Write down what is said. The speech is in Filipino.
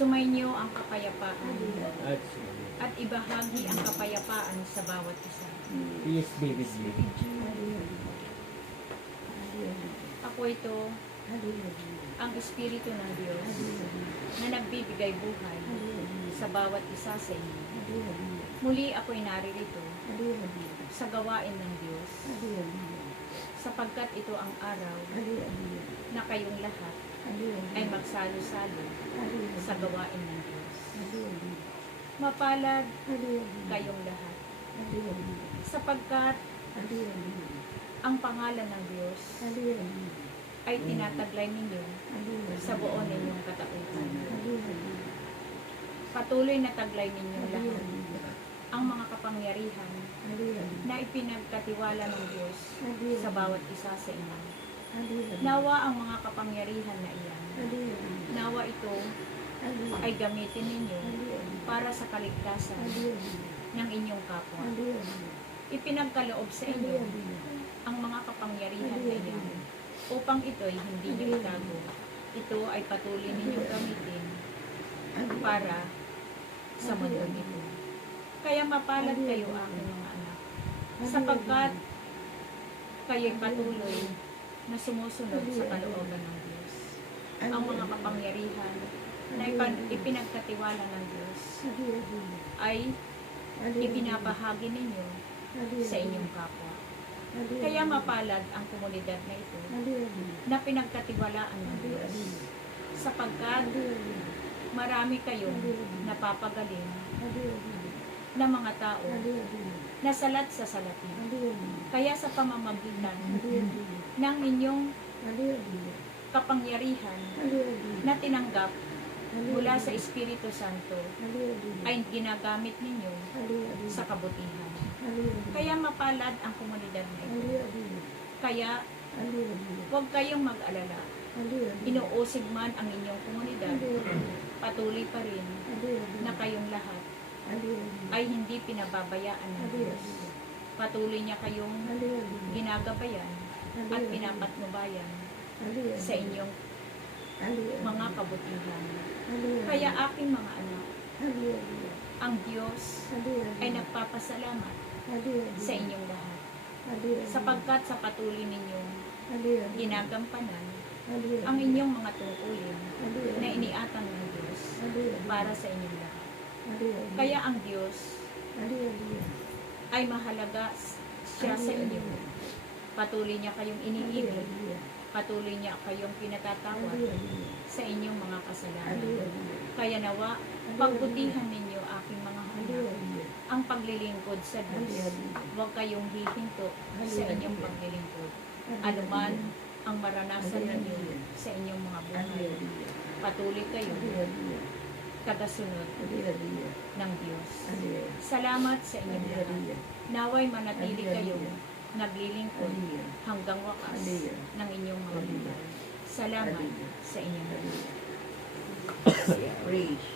Sumainyo ang kapayapaan At at ibahagi ang kapayapaan sa bawat isa. peace be with you. Ako ito, ang Espiritu ng Diyos na nagbibigay buhay sa bawat isa sa inyo. Muli ako'y naririto sa gawain ng Diyos, sapagkat ito ang araw na kayong lahat ay magsalo-salo sa gawain ng Diyos. Mapalad kayong lahat, sapagkat ang pangalan ng Diyos ay tinataglay ninyo sa buo ninyong katauhan. Patuloy na taglay ninyong lahat ang mga kapangyarihan na ipinagkatiwala ng Diyos sa bawat isa sa inyo. Nawa ang mga kapangyarihan na iyan, nawa ito ay gamitin ninyo para sa kaligtasan ng inyong kapwa. Ipinagkaloob sa inyo ang mga kapangyarihan na iyan upang ito'y hindi nyo itago. Ito ay patuloy ninyong gamitin para sa mundo nito. Kaya mapalad kayo, aking mga anak, sapagkat kayo'y patuloy na sumusunod sa kalooban ng Diyos. Ang mga kapangyarihan na ipinagkatiwala ng Diyos ay ibinabahagi ninyo sa inyong kapwa. Kaya mapalad ang komunidad na ito na pinagkatiwalaan ng Diyos, sapagkat marami kayong napapagaling na mga tao na salat sa salapi. Kaya sa pamamagitan ng inyong kapangyarihan na tinanggap mula sa Espiritu Santo ay ginagamit ninyo sa kabutihan. Kaya mapalad ang komunidad na ito. Kaya huwag kayong mag-alala. Inuusig man ang inyong komunidad, patuloy pa rin na kayong lahat ay hindi pinababayaan ng Diyos. Patuloy niya kayong ginagabayan at pinapatnubayan sa inyong mga kabutihan. Kaya aking mga anak, ang Diyos ay nagpapasalamat sa inyong lahat, sapagkat sa patuloy ninyong ginagampanan ang inyong mga tungkulin na iniatang ng Diyos para sa inyong lahat. Kaya ang Diyos ay mahalaga siya sa inyo. Patuloy niya kayong iniibig, patuloy niya kayong pinatatawad sa inyong mga kasalanan. Kaya nawa, pagbutihan ninyo, aking mga anak, ang paglilingkod sa Diyos. Huwag kayong hihinto sa inyong paglilingkod. Anuman ang maranasan ninyo sa inyong mga buhay, patuloy kayo tagasunod ng Diyos. Salamat sa inyong lahat. Naway manatili kayo naglilingkod hanggang wakas ng inyong mga buhay. Salamat sa inyong lahat. Praise.